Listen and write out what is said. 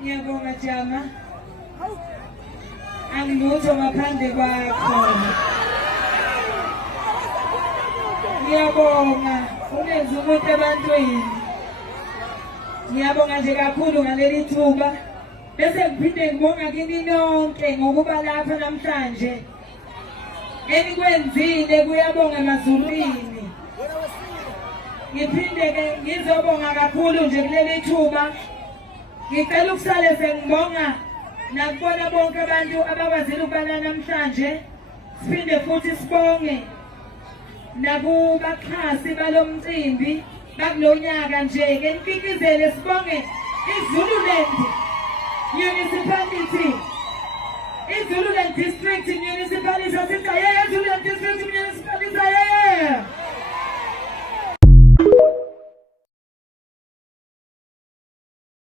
Ngiyabonga Jama. Angilutho ngaphandle kwakho. Ngiyabonga unenza umuntu ebantwini. Ngiyabonga nje kakhulu ngaleli thuba. Bese ngiphinde ngibonga kini nonke ngokuba lapha namhlanje. Enikwenzile kuyabonga emazulwini. Ngiphinde ke ngizobonga kakhulu nje kuleli thuba. Ngicela ukusale sengibonga nakubona bonke abantu abakwazile ukubana namhlanje. Siphinde futhi sibonge nakubaxhasi balomcimbi bakulonyaka nje ke nifikizele sibonge iZululand Municipality, iZululand District Municipality sasekhaya eZululand